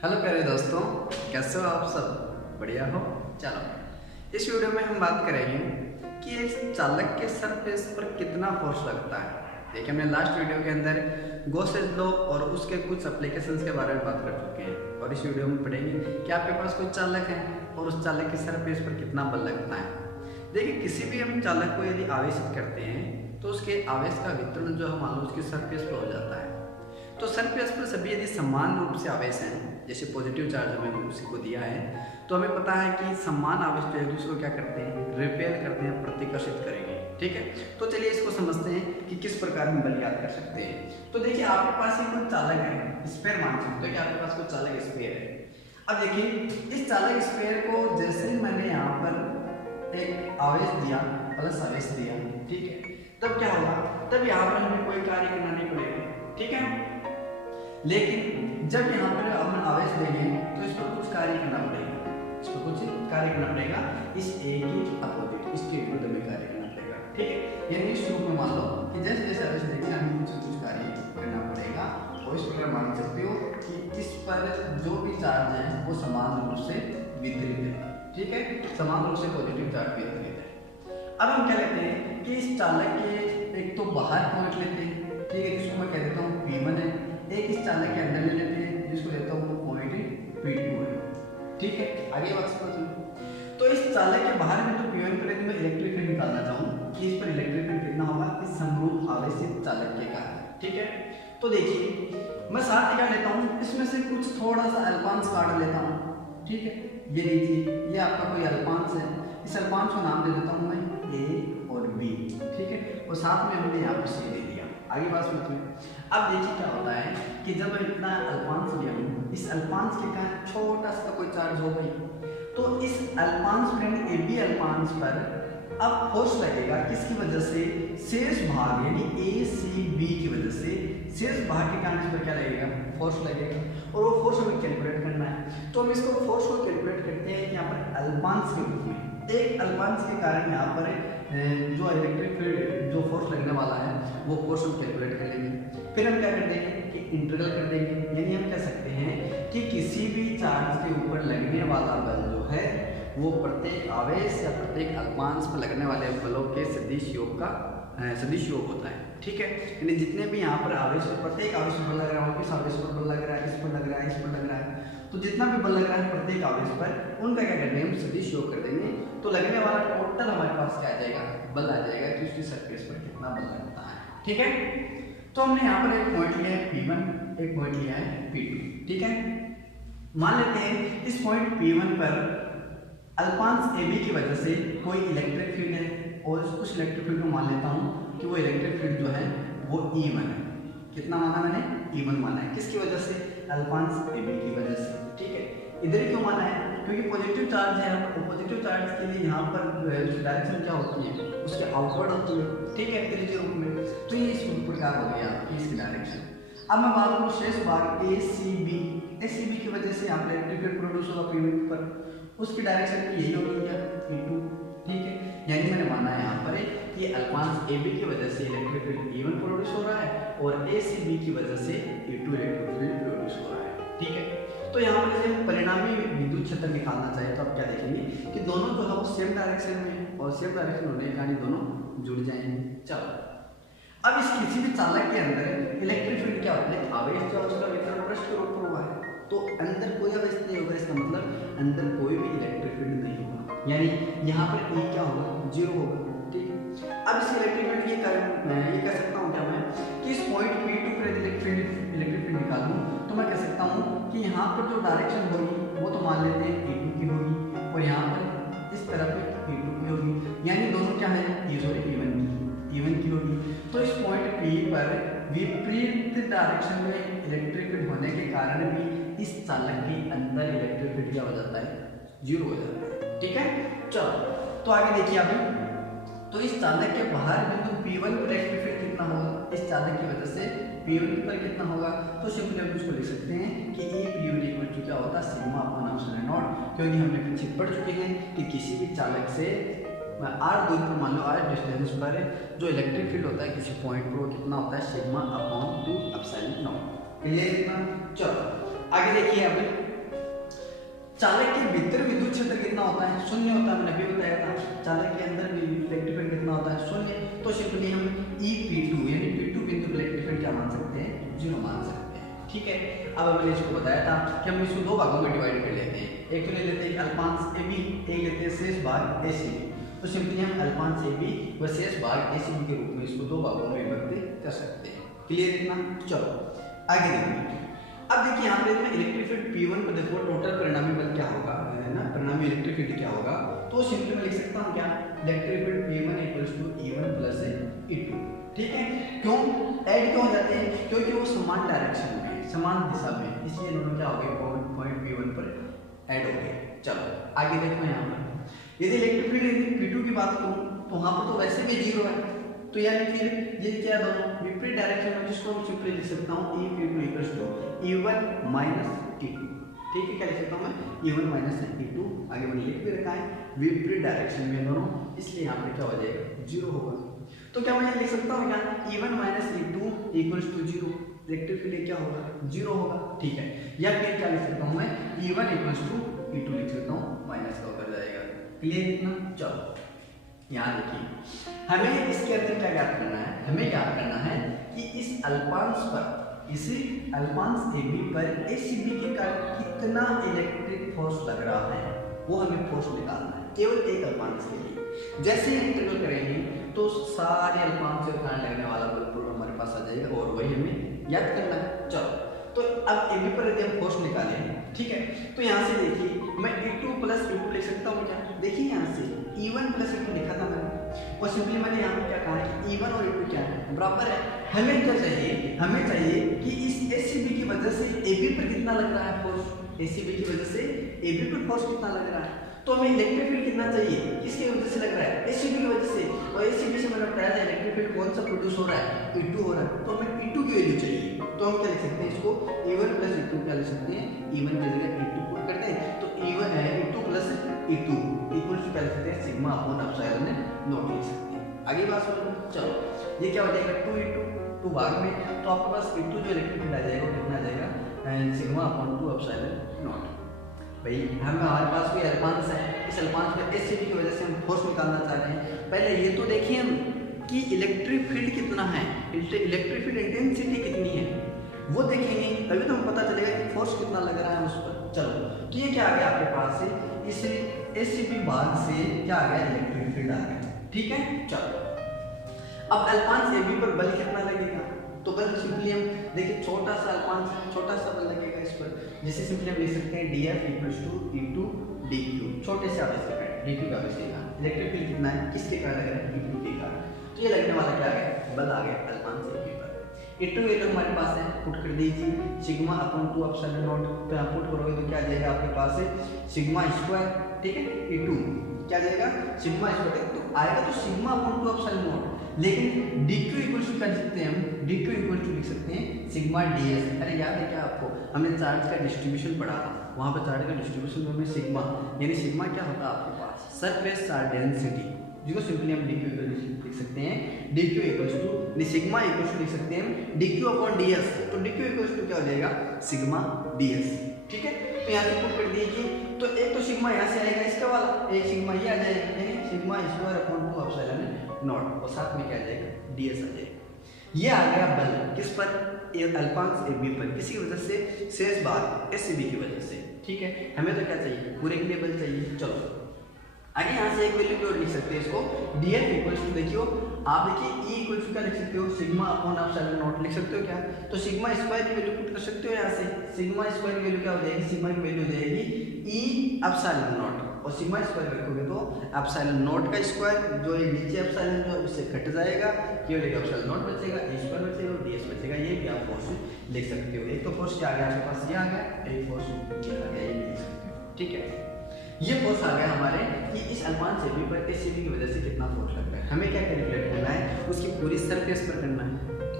Hello प्यारे दोस्तों, कैसे हो आप सब? बढ़िया हो? चलो, इस वीडियो में हम बात करेंगे कि एक चालक के सरफेस पर कितना फोर्स लगता है। देखिए, हमने लास्ट वीडियो के अंदर गॉसेस लॉ और उसके कुछ एप्लीकेशंस के बारे में बात कर चुके हैं और इस वीडियो में पढ़ेंगे कि आपके पास कोई चालक है और उस चालक के सरफेस पर कितना बल लगता है। देखिए, किसी भी हम चालक को यदि आवेशित करते हैं तो उसके आवेश का वितरण जो है मान लो उसके सरफेस पर हो जाता है। तो सरफेस पर सभी यदि समान रूप से आवेश हैं, जैसे पॉजिटिव चार्ज हमें उसी को दिया है, तो हमें पता है कि समान आवेश जो एक दूसरे को क्या करते हैं, रिपेल करते हैं, प्रतिकर्षित करेंगे। ठीक है, तो चलिए इसको समझते हैं कि किस प्रकार हम बल याद कर सकते हैं। तो देखिए, आपके पास एक चालक है, स्फीयर मान सकते हो कि आपके पास कोई चालक स्फीयर है। अब देखिए, इस चालक स्फीयर को जैसे मैंने यहाँ पर एक आवेश दिया, प्लस आवेश दिया, ठीक है, तब क्या होगा, तब यहाँ पर हमें कोई कार्य करना नहीं पड़ेगा। ठीक है, लेकिन जब यहाँ पर हम आवेश देंगे तो इस पर कुछ कार्य करना पड़ेगा, इस पर कुछ कार्य करना पड़ेगा, इस ए की अपोजिट, इसके विरुद्ध में कार्य करना पड़ेगा। ठीक है, यानी इस रूप में मान लो कि जैसे जैसे आवेश देंगे हमें कुछ कार्य करना पड़ेगा और इस प्रकार मान सकते हो कि इस पर जो भी चार्ज है वो समान रूप से वितरित है। ठीक है, समान रूप से पॉजिटिव चार्ज वितरित है। अब हम क्या लेते हैं कि इस चालक के एक तो बाहर पॉइंट लेते हैं, ठीक है, जिसको मैं कह देता हूँ P1 है, एक इस चालक के अंदर ले लेते हैं जिसको लेता हूँ पॉइंट P2 है। ठीक है, आगे बात समझो। तो इस चालक के बाहर में तो P1 पर यदि मैं इलेक्ट्रिक फील्ड निकालना चाहूँ कि इस पर इलेक्ट्रिक फील्ड कितना होगा इस समरूप आवेशित चालक के कारण। ठीक है, तो देखिए मैं साथ ही क्या लेता हूँ, इसमें से कुछ थोड़ा सा अल्पांश काट लेता हूँ। ठीक है, ये लीजिए, ये आपका कोई अल्पांश है, इस अल्पांश को नाम दे देता हूँ मैं A और B। ठीक है, और साथ में हमने यहाँ पर C दे दिया। आगे बात समझिए। अब देखिए क्या होता है कि जब मैं इतना अल्पांश लिया हूँ, इस अल्पांश के कारण छोटा सा कोई चार्ज हो गई, तो इस अल्पांश फ्रेंड AB अल्पांश पर अब फोर्स लगेगा किसकी वजह से, शेष भाग यानी ACB की वजह से शेष भाग के कारण इस पर क्या लगेगा, फोर्स लगेगा और वो फोर्स हमें कैलकुलेट करना है। तो हम इसको फोर्स को कैलकुलेट करते हैं यहाँ पर अल्पांश के रूप में। एक अल्पांश के कारण यहाँ पर जो इलेक्ट्रिक फील्ड जो फोर्स लगने वाला है वो फोर्स हम कैलकुलेट कर लेंगे। फिर हम क्या कर देंगे कि इंटीग्रल कर देंगे, यानी हम कह सकते हैं कि किसी भी चार्ज के ऊपर लगने वाला बल जो है वो प्रत्येक आवेश या प्रत्येक अल्पांश पर लगने वाले बलों के सदिश योग होता है। ठीक है, यानी जितने भी यहाँ पर आवेश, प्रत्येक आवेश पर बल लग रहा है, किस आवेश पर बल लग रहा है, इस पर लग रहा है, इस पर लग रहा है, तो जितना भी बल लग रहा है प्रत्येक आवेश पर, उनका क्या कर देंगे, हम सदिश योग कर देंगे। तो लगने वाला टोटल हमारे पास क्या आ जाएगा, बल आ जाएगा कि उसकी सरफेस पर कितना बल लगता है। ठीक है, तो हमने यहाँ पर एक पॉइंट लिया है P1, एक पॉइंट लिया है P2। ठीक है, मान लेते हैं इस पॉइंट P1 पर अल्पांश AB की वजह से कोई इलेक्ट्रिक फील्ड है और उस इलेक्ट्रिक फील्ड को मान लेता हूँ कि वो इलेक्ट्रिक फील्ड जो है वो E1 है। कितना माना मैंने, E1 माना है, किसकी वजह से, अल्पांश AB की वजह से। ठीक है, इधर क्यों माना है, क्योंकि पॉजिटिव चार्ज है और पॉजिटिव चार्ज के लिए यहाँ पर डायरेक्शन क्या होती है, उसके आउटवर्ड होती है। ठीक है, त्रिज्य रूप में, तो ये इस प्रकार हो गया इसकी डायरेक्शन। अब मैं बात करूँ शेष भाग ACB की वजह से यहाँ पर इलेक्ट्रिक फील्ड प्रोड्यूस होगा P1 पर, उसकी डायरेक्शन भी यही होगी क्या, P2। ठीक है, यानी मैंने माना है यहाँ पर कि अल्पांश AB की वजह से इलेक्ट्रिक फील्ड E1 प्रोड्यूस हो रहा है और ACB की वजह से E2 इलेक्ट्रिक फील्ड प्रोड्यूस हो रहा है। ठीक है, तो यहाँ पर जैसे परिणामी विद्युत क्षेत्र निकालना चाहे तो आप क्या देखेंगे कि दोनों जो है वो सेम डायरेक्शन में, और सेम डायरेक्शन होने के कारण दोनों जुड़ जाएंगे। चलो, अब इस किसी भी चालक के अंदर इलेक्ट्रिक फील्ड क्या होता है, आवेश जो उसका वितरण पृष्ठ के रूप में हुआ है, तो अंदर कोई आवेश नहीं होगा, इसका मतलब अंदर कोई भी इलेक्ट्रिक फील्ड नहीं होगा, यानी यहाँ पर E क्या होगा, 0 होगा। ठीक है, अब इस इलेक्ट्रिक फील्ड ये कह सकता हूँ क्या मैं कि इस पॉइंट P2 पर इलेक्ट्रिक फील्ड निकालूं तो मैं कह सकता हूँ कि यहाँ पर जो डायरेक्शन होगी वो तो मान लेते हैं E2 की होगी और यहाँ पर इस तरफ E2 की होगी, यानी दोनों क्या है, E1 की होगी। तो इस पॉइंट P पर विपरीत डायरेक्शन में इलेक्ट्रिक फील्ड होने के कारण भी इस चालक के अंदर इलेक्ट्रिक फील्ड क्या हो जाता है, 0 हो जाता है। ठीक है, चलो तो आगे देखिए अभी, तो इस चालक के बाहर बिंदु P1 पर इलेक्ट्रिक फील्ड कितना होगा, इस चालक की वजह से P1 पर कितना होगा, तो सिंपली हम इसको लिख सकते हैं कि E P1 इक्वल टू क्या होता है, सिग्मा अपॉन एप्सिलॉन नॉट, क्योंकि हमने पीछे पढ़ चुके हैं कि किसी भी चालक से r दूरी पर, मान लो r डिस्टेंस पर जो इलेक्ट्रिक फील्ड होता है किसी पॉइंट पर वो कितना होता है, sigma upon 2 epsilon not. Clear इतना? चलो आगे देखिए, अब चालक के भीतर विद्युत क्षेत्र कितना होता है, शून्य होता है, मैंने अभी बताया था। चालक के अंदर इलेक्ट्रिक फील्ड कितना होता है, शून्य। तो सिंपली हम EP2 यानी P2 बिंदु इलेक्ट्रिक फील्ड क्या मान सकते हैं, 0 मान सकते हैं। ठीक है, अब मैंने इसको बताया था कि हम इसको दो भागों में डिवाइड कर लेते हैं। एक तो ले लेते हैं अल्पांश AB, एक लेते हैं शेष भाग ACB। तो सिंपली हम अल्पांश AB व शेष भाग ACB के रूप में इसको दो भागों में विभक्त कर सकते हैं। क्लियर इतना? चलो आगे देखिए। अब देखिए यहाँ पे इलेक्ट्रिक फील्ड P1 पर देखो टोटल परिणामी बल क्या होगा, है ना, परिणामी इलेक्ट्रिक फील्ड क्या होगा। तो सिंपली मैं लिख सकता हूँ क्या, electric field P1 = E1 + E2। ठीक है, क्यों ऐड क्यों हो जाते हैं, क्योंकि वो समान डायरेक्शन में, समान दिशा में, इसलिए दोनों क्या हो गए, पॉइंट P1 पर ऐड हो गए। चलो आगे देखो यहाँ पर यदि इलेक्ट्रिक फील्ड P2 की बात करूँ तो वहाँ पर तो वैसे भी 0 है, तो यानी फिर ये क्या दोनों विपरीत डायरेक्शन में, जिसको हम सिंपली लिख सकता हूँ EP2 = E1 - E2। ठीक है, क्या लिख सकता हूँ मैं, E1 - E2। आगे मैंने लिख भी रखा है विपरीत डायरेक्शन में दोनों, इसलिए यहाँ पे क्या हो जाएगा, 0 होगा। तो क्या मैं लिख सकता हूँ क्या, E1 - E2 = 0, इलेक्ट्रिक फील्ड क्या होगा, 0 होगा। ठीक है, या फिर क्या लिख सकता हूँ मैं, E1 = E2 लिख सकता हूँ, माइनस का कर जाएगा। क्लियर इतना? चलो यहाँ देखिए, हमें इसके अंदर क्या ज्ञात करना है, हमें ज्ञात करना है कि इस अल्पांश पर, इसी अल्पांश AB पर ACB के कारण कितना इलेक्ट्रिक फोर्स लग रहा है, वो हमें फोर्स निकालना है केवल एक अल्पांश के लिए। जैसे ही इंटीग्रल करेंगे तो सारे अल्पांश के कारण लगने वाला बल पूरा हमारे पास आ जाएगा और वही हमें ज्ञात करना है। चलो तो अब AB पर यदि हम फोर्स निकालें, ठीक है, तो यहाँ से देखिए मैं E2 + E2 लिख सकता हूँ क्या, देखिए यहाँ से E1 + E2 लिखा था मैंने, और सिंपली मैंने यहाँ पे क्या कहा है कि E1 और E2 क्या है, बराबर है। हमें क्या चाहिए, हमें चाहिए कि इस ACB की वजह से AB पर कितना लग रहा है फोर्स, ACB की वजह से AB पर फोर्स कितना लग रहा है। तो हमें इलेक्ट्रिक फील्ड कितना चाहिए, किसकी वजह से लग रहा है, ACB की वजह से। और ACB से मैंने बताया था इलेक्ट्रिक फील्ड कौन सा प्रोड्यूस हो रहा है, E2 हो रहा है। तो हमें E2 की वैल्यू चाहिए, तो हम क्या लिख सकते हैं इसको, E1 + E2 क्या लिख सकते हैं, E1 की जगह E2 पुट करते हैं, तो E1 है E2 + E2 = क्या लिख सकते हैं, σ/ε0 लिख सकते हैं। आगे बात सुनो, चलो ये क्या हो जाएगा, 2E2 2 भाग में, तो आपके पास E2 जो इलेक्ट्रिक फील्ड आ जाएगा वो कितना आ जाएगा, σ/2ε0। भाई हमारे पास कोई अल्पांश है, इस अल्पांश में ACB की वजह से हम फोर्स निकालना चाह रहे हैं। पहले ये तो देखिए हम कि इलेक्ट्रिक फील्ड कितना है, इलेक्ट्रिक फील्ड इंटेंसिटी कितनी है, वो देखेंगे तभी तो हमें पता चलेगा कि फोर्स कितना लग रहा है उस पर। चलो तो ये क्या आ गया आपके पास से, इस ACB भाग से क्या आ गया, इलेक्ट्रिक फील्ड आ गया। ठीक है, चलो अब अल्पांश AB पर बल कितना लगेगा, तो बल सिंपली हम देखिए छोटा सा अल्पांश, छोटा सा बल लगेगा इस पर, जैसे सिंपली हम लिख सकते हैं DF = E2 dQ, छोटे से आवेश के कारण dQ का आवेश लेगा। इलेक्ट्रिक फील्ड कितना है, किसके कारण लग रहा है, E2 के कारण। तो ये लगने वाला क्या आ गया, बल आ गया अल्पांश AB पर। E2 वैल्यू हमारे पास है, पुट कर दीजिए, σ/2ε0 पे आप पुट करोगे तो क्या आ जाएगा आपके पास है σ²। ठीक है, E2 क्या आ जाएगा, σ², तो आएगा तो σ/2ε0, लेकिन DQ = क्या लिख सकते हैं हम, DQ = लिख सकते हैं σ/ds। अरे याद है क्या आपको, हमने चार्ज का डिस्ट्रीब्यूशन पढ़ा था, वहाँ पर चार्ज का डिस्ट्रीब्यूशन में सिग्मा, यानी सिग्मा क्या होता है आपके पास, सरफेस चार्ज डेंसिटी, जिसको सिंपली हम DQ लिख सकते हैं, DQ = सिग्मा = लिख सकते हैं DQ/ds, तो DQ = क्या हो जाएगा, σ/ds। ठीक है, तो यहाँ से पुट कर दीजिए, तो एक तो सिग्मा यहाँ से आएगा इसका वाला, एक सिग्मा ये आ जाएगा, यानी σ²/2ε0, और साथ में क्या आ जाएगा, ds आ जाएगा। ये आ गया बल किस पर, अल्पांश AB पर, किसी की वजह से, शेष भाग ACB की वजह से। ठीक है, हमें तो क्या चाहिए, पूरे के लिए बल चाहिए। चलो आगे यहाँ से एक वैल्यू और लिख सकते हैं इसको, DF = देखियो आप देखिए E = क्या लिख सकते हो, σ/ε0 लिख सकते हो क्या, तो σ² की वैल्यू पुट कर सकते हो यहाँ से, σ² की वैल्यू क्या हो जाएगी, सिग्मा की वैल्यू हो जाएगी E∈0, और σ² रखोगे तो ε0 का स्क्वायर, जो ये नीचे एप्सिलॉन जो उससे कट जाएगा, केवल एक ε0 बचेगा, E² बचेगा और ds बचेगा। ये भी आप फोर्स लिख सकते हो। एक तो फोर्स क्या आ गया आपके पास, ये आ गया, एक फोर्स ये आ गया, ये लिख सकते हो। ठीक है, ये फोर्स आ गया हमारे कि इस अल्पांश AB पर ACB की वजह से कितना फोर्स लग रहा है, हमें क्या कैलकुलेट करना है, उसकी पूरी सरफेस पर करना है।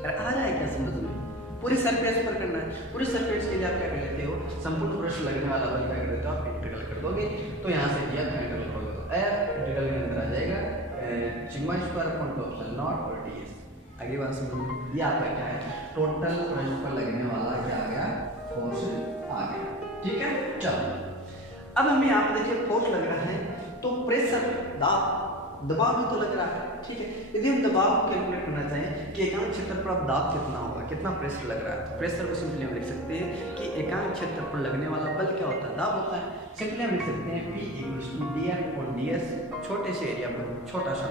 आ रहा है क्या समझ में, पूरी सरफेस पर करना है। पूरी सरफेस के लिए आप क्या कर लेते हो, संपूर्ण पृष्ठ लगने वाला बल क्या कर देते हो, आप इंटीग्रल कर दोगे, तो यहाँ से दिया इंटीग्रल करोगे तो इंटीग्रल के अंदर आ जाएगा σ²/2ε0 और ds। आगे बात सुनो, ये आपका क्या है, टोटल पृष्ठ पर लगने वाला क्या आ गया, फोर्स आ गया। ठीक है, चलो अब हमें यहाँ पर देखिए फोर्स लग रहा है, तो प्रेशर दबाव भी तो लग रहा है, ठीक है। यदि हम दबाव कैलकुलेट करना चाहें कि एकांक क्षेत्र पर अब दाब कितना होगा, कितना प्रेशर लग रहा है, तो प्रेशर को सिंपली हम लिख सकते हैं कि एकांक क्षेत्र पर लगने वाला बल क्या होता है, दाब होता है। सिंपली हम लिख सकते हैं P = dN और ds, छोटे से एरिया पर छोटा सा,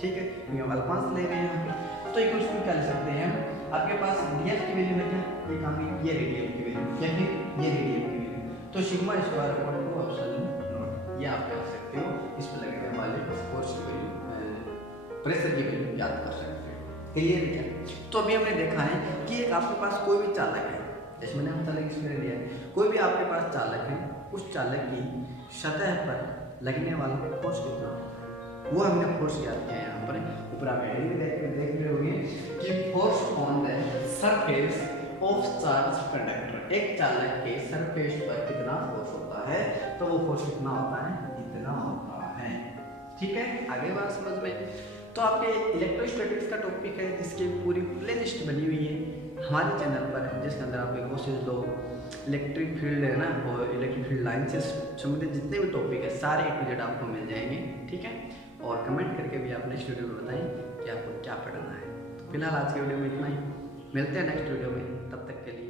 ठीक है, क्योंकि हम अल्पांश ले रहे हैं यहाँ पे, तो इक्वल टू क्या लिख सकते हैं हम, आपके पास ds की वैल्यू है क्या, ये कहाँ गई, ये रेडियन की वैल्यू या फिर ये रेडियन की वैल्यू, तो sigma square upon 2 epsilon not, ये आप कर सकते हो। इस पर लगने वाले फोर्स की वैल्यू, प्रेशर की वैल्यू याद कर सकते हैं। क्लियर है क्या? तो अभी हमने देखा है कि एक आपके पास कोई भी चालक है, जैसे मैंने हम चालक इसमें लिया है, कोई भी आपके पास चालक है, उस चालक की सतह पर लगने वाला फोर्स कितना होता है, वो हमने फोर्स याद किया है। यहाँ पर ऊपर आप हेडिंग देख रहे होंगे कि force on the surface of charge conductor, एक चालक के सरफेस पर कितना फोर्स होता है, तो वो फोर्स कितना होता है, इतना होता है, ठीक है। आगे बात समझ में, तो आपके इलेक्ट्रोस्टैटिक्स का टॉपिक है जिसकी पूरी प्लेलिस्ट बनी हुई है हमारे चैनल पर, जिसके अंदर आपके कोर्सेज दो इलेक्ट्रिक फील्ड है ना, और इलेक्ट्रिक फील्ड लाइन से संबंधित जितने भी टॉपिक है सारे A to Z आपको मिल जाएंगे, ठीक है। और कमेंट करके भी आप नेक्स्ट वीडियो में बताएं कि आपको क्या पढ़ना है। फिलहाल आज के वीडियो में इतना ही, मिलते हैं नेक्स्ट वीडियो में, तब तक के लिए।